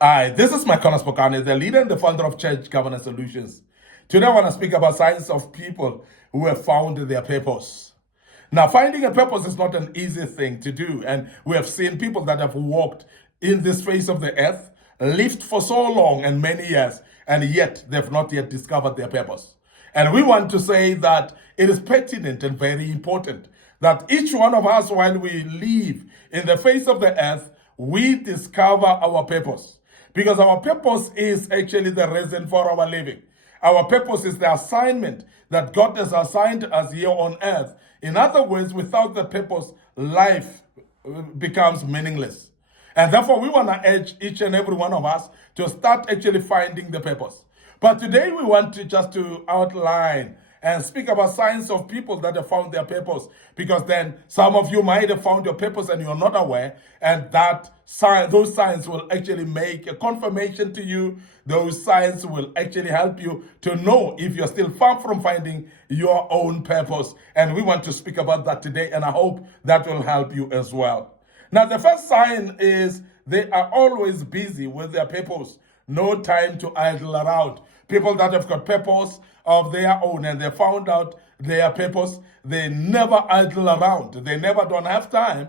Hi, this is Micornus Phokane, the leader and the founder of Church Governance Solutions. Today I want to speak about signs of people who have found their purpose. Now, finding a purpose is not an easy thing to do, and we have seen people that have walked in this face of the earth, lived for so long and many years, and yet they've not yet discovered their purpose. And we want to say that it is pertinent and very important that each one of us, while we live in the face of the earth, we discover our purpose. Because our purpose is actually the reason for our living. Our purpose is the assignment that God has assigned us here on earth. In other words, without the purpose, life becomes meaningless. And therefore, we want to urge each and every one of us to start actually finding the purpose. But today we want to just to outline and speak about signs of people that have found their purpose, because then some of you might have found your purpose and you're not aware, and those signs will actually make a confirmation to you. Those signs will actually help you to know if you're still far from finding your own purpose. And we want to speak about that today, and I hope that will help you as well. Now, the first sign is they are always busy with their purpose. No time to idle around. People that have got purpose of their own and they found out their purpose, they never idle around. They never don't have time.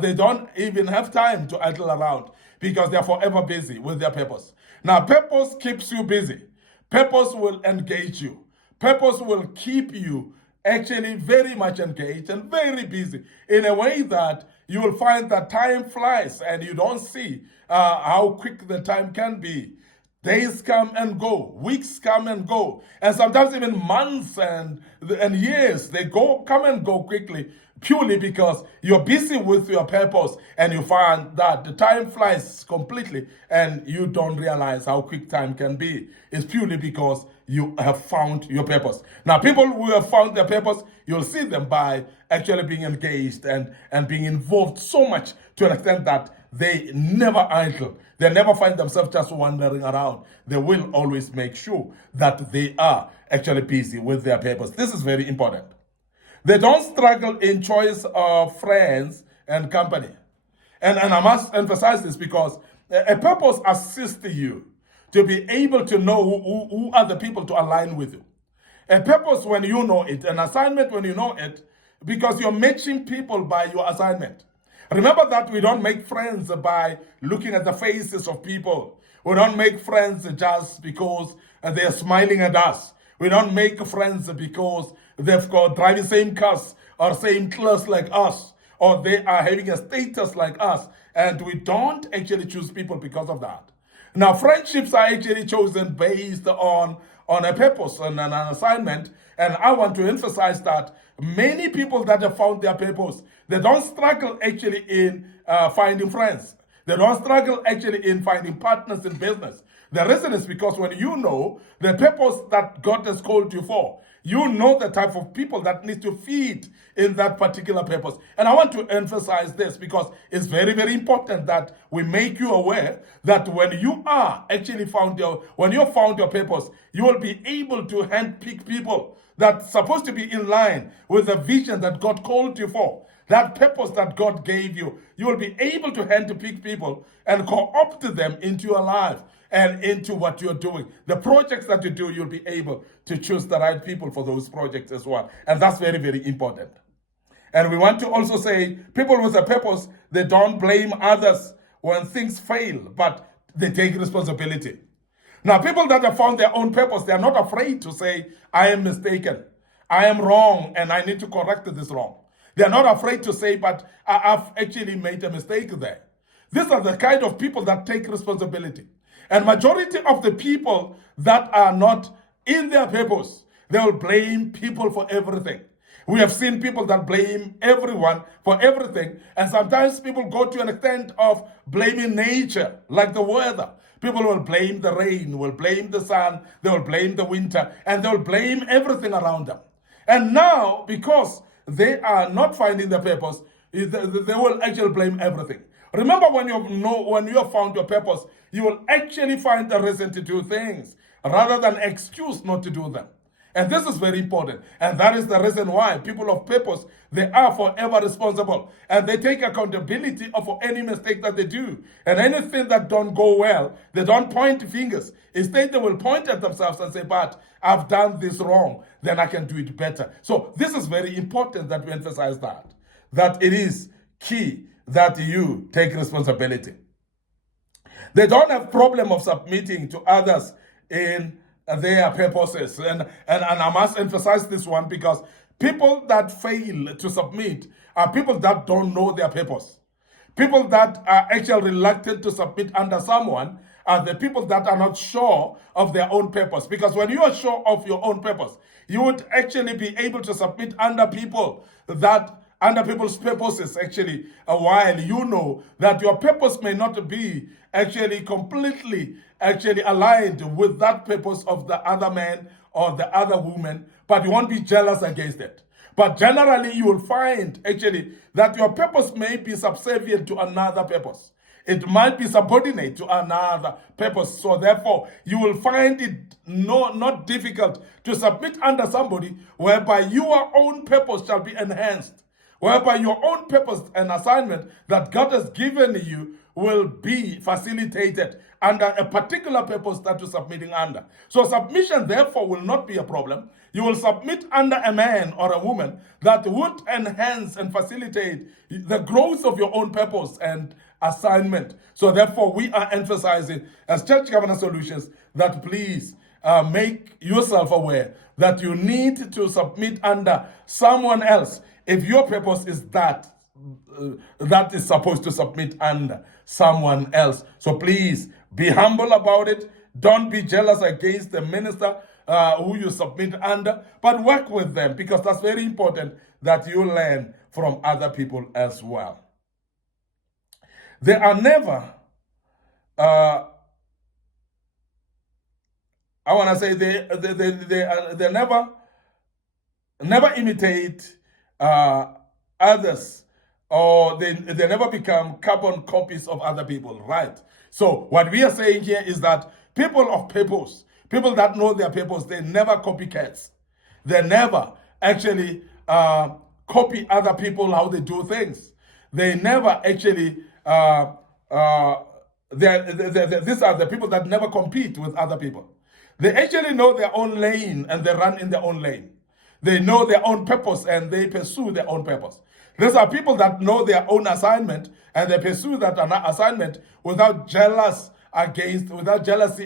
They don't even have time to idle around because they're forever busy with their purpose. Now, purpose keeps you busy. Purpose will engage you. Purpose will keep you actually very much engaged and very busy in a way that you will find that time flies and you don't see how quick the time can be. Days come and go, weeks come and go, and sometimes even months and years, they come and go quickly, purely because you're busy with your purpose and you find that the time flies completely and you don't realize how quick time can be. It's purely because you have found your purpose. Now, people who have found their purpose, you'll see them by actually being engaged and being involved so much to an extent that they never idle. They never find themselves just wandering around. They will always make sure that they are actually busy with their purpose. This is very important. They don't struggle in choice of friends and company. And I must emphasize this because a purpose assists you to be able to know who are the people to align with you. A purpose when you know it, an assignment when you know it, because you're matching people by your assignment. Remember that we don't make friends by looking at the faces of people. We don't make friends just because they're smiling at us. We don't make friends because they've got driving same cars or same class like us, or they are having a status like us. And we don't actually choose people because of that. Now, friendships are actually chosen based on a purpose and an assignment. And I want to emphasize that many people that have found their purpose, they don't struggle actually in finding friends. They don't struggle actually in finding partners in business. The reason is because when you know the purpose that God has called you for, you know the type of people that need to feed in that particular purpose. And I want to emphasize this because it's very, very important that we make you aware that when you are actually found when you found your purpose, you will be able to handpick people that's supposed to be in line with the vision that God called you for. That purpose that God gave you, you will be able to handpick people and co-opt them into your life and into what you're doing. The projects that you do, you'll be able to choose the right people for those projects as well. And that's very, very important. And we want to also say, people with a purpose, they don't blame others when things fail, but they take responsibility. Now, people that have found their own purpose, they are not afraid to say, I am mistaken, I am wrong, and I need to correct this wrong. They are not afraid to say, but I've actually made a mistake there. These are the kind of people that take responsibility. And majority of the people that are not in their purpose, they will blame people for everything. We have seen people that blame everyone for everything. And sometimes people go to an extent of blaming nature, like the weather. People will blame the rain, will blame the sun, they will blame the winter, and they will blame everything around them. And now, because they are not finding their purpose, they will actually blame everything. Remember, when you have found your purpose, you will actually find a reason to do things rather than excuse not to do them. And this is very important. And that is the reason why people of purpose, they are forever responsible. And they take accountability for any mistake that they do. And anything that don't go well, they don't point fingers. Instead, they will point at themselves and say, but I've done this wrong, then I can do it better. So this is very important that we emphasize that it is key that you take responsibility. They don't have problem of submitting to others in their purposes. And I must emphasize this one because people that fail to submit are people that don't know their purpose. People that are actually reluctant to submit under someone are the people that are not sure of their own purpose. Because when you are sure of your own purpose, you would actually be able to submit under people that under people's purposes actually, while you know that your purpose may not be actually completely actually aligned with that purpose of the other man or the other woman, but you won't be jealous against it. But generally, you will find actually that your purpose may be subservient to another purpose. It might be subordinate to another purpose. So therefore, you will find it not difficult to submit under somebody whereby your own purpose shall be enhanced, whereby your own purpose and assignment that God has given you will be facilitated under a particular purpose that you're submitting under. So submission, therefore, will not be a problem. You will submit under a man or a woman that would enhance and facilitate the growth of your own purpose and assignment. So therefore, we are emphasizing as Church Governance Solutions that please make yourself aware that you need to submit under someone else if your purpose is that is supposed to submit under someone else. So please be humble about it. Don't be jealous against the minister who you submit under, but work with them, because that's very important that you learn from other people as well. They are never, I want to say they never imitate others, or they never become carbon copies of other people, right? So what we are saying here is that people of purpose, people that know their purpose, they never copycats. They never actually copy other people how they do things. They never actually, these are the people that never compete with other people. They actually know their own lane and they run in their own lane. They know their own purpose and they pursue their own purpose. These are people that know their own assignment and they pursue that assignment without jealousy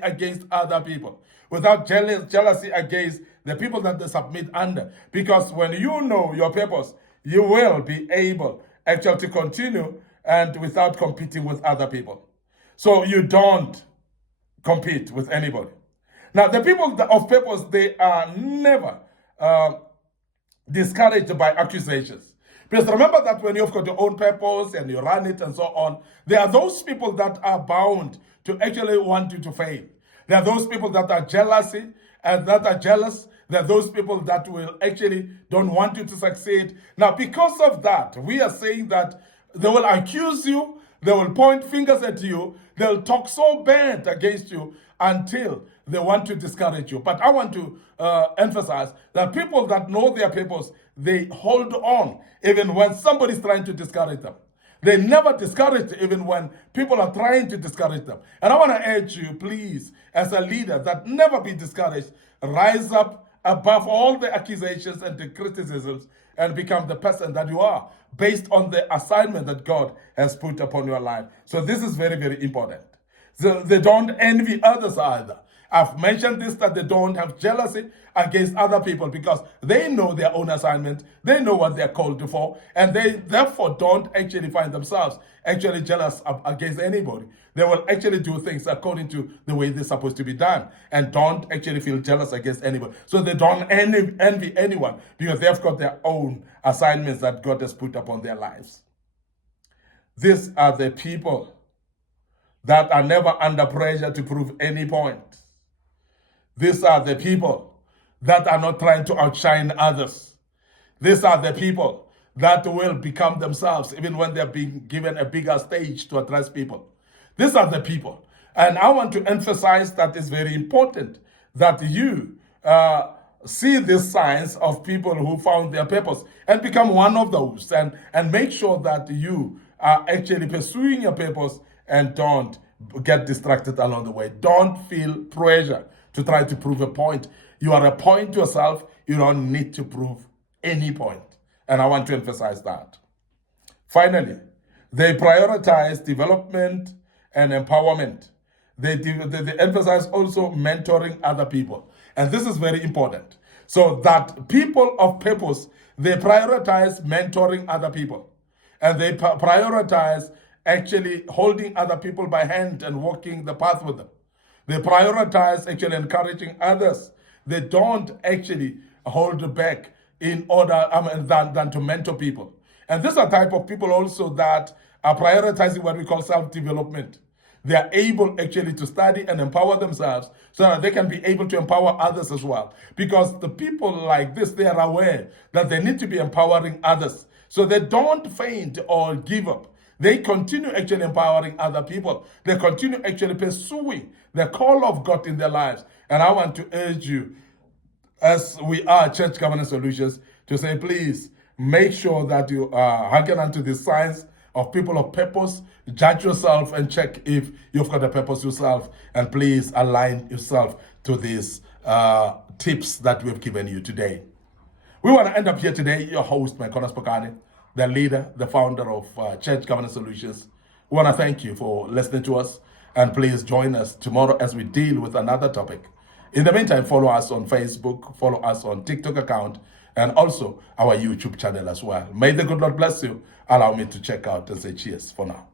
against other people, without jealousy against the people that they submit under. Because when you know your purpose, you will be able actually to continue and without competing with other people. So you don't compete with anybody. Now, the people of purpose, they are never discouraged by accusations. Because remember that when you've got your own purpose and you run it and so on, there are those people that are bound to actually want you to fail. There are those people that are jealous. There are those people that will actually don't want you to succeed. Now, because of that, we are saying that they will accuse you, they will point fingers at you, they'll talk so bad against you until they want to discourage you. But I want to emphasize that people that know their purpose, they hold on even when somebody's trying to discourage them. They never discourage even when people are trying to discourage them. And I want to urge you, please, as a leader, that never be discouraged. Rise up above all the accusations and the criticisms and become the person that you are based on the assignment that God has put upon your life. So this is very, very important. So they don't envy others either. I've mentioned this, that they don't have jealousy against other people because they know their own assignment, they know what they're called for, and they therefore don't actually find themselves actually jealous against anybody. They will actually do things according to the way they're supposed to be done and don't actually feel jealous against anybody. So they don't envy anyone because they've got their own assignments that God has put upon their lives. These are the people that are never under pressure to prove any point. These are the people that are not trying to outshine others. These are the people that will become themselves even when they're being given a bigger stage to address people. These are the people. And I want to emphasize that it's very important that you see these signs of people who found their purpose and become one of those, and make sure that you are actually pursuing your purpose and don't get distracted along the way. Don't feel pressure to try to prove a point. You are a point to yourself. You don't need to prove any point. And I want to emphasize that. Finally, they prioritize development and empowerment. They emphasize also mentoring other people. And this is very important. So that people of purpose, they prioritize mentoring other people. And they prioritize actually holding other people by hand and walking the path with them. They prioritize actually encouraging others. They don't actually hold back in order than to mentor people. And these are type of people also that are prioritizing what we call self-development. They are able actually to study and empower themselves so that they can be able to empower others as well. Because the people like this, they are aware that they need to be empowering others. So they don't faint or give up. They continue actually empowering other people. They continue actually pursuing the call of God in their lives. And I want to urge you, as we are Church Governance Solutions, to say, please make sure that you hearken unto the signs of people of purpose. Judge yourself and check if you've got a purpose yourself. And please align yourself to these tips that we've given you today. We want to end up here today. Your host, Micornus Phokane, the leader, the founder of Church Governance Solutions. We want to thank you for listening to us. And please join us tomorrow as we deal with another topic. In the meantime, follow us on Facebook, follow us on TikTok account, and also our YouTube channel as well. May the good Lord bless you. Allow me to check out and say cheers for now.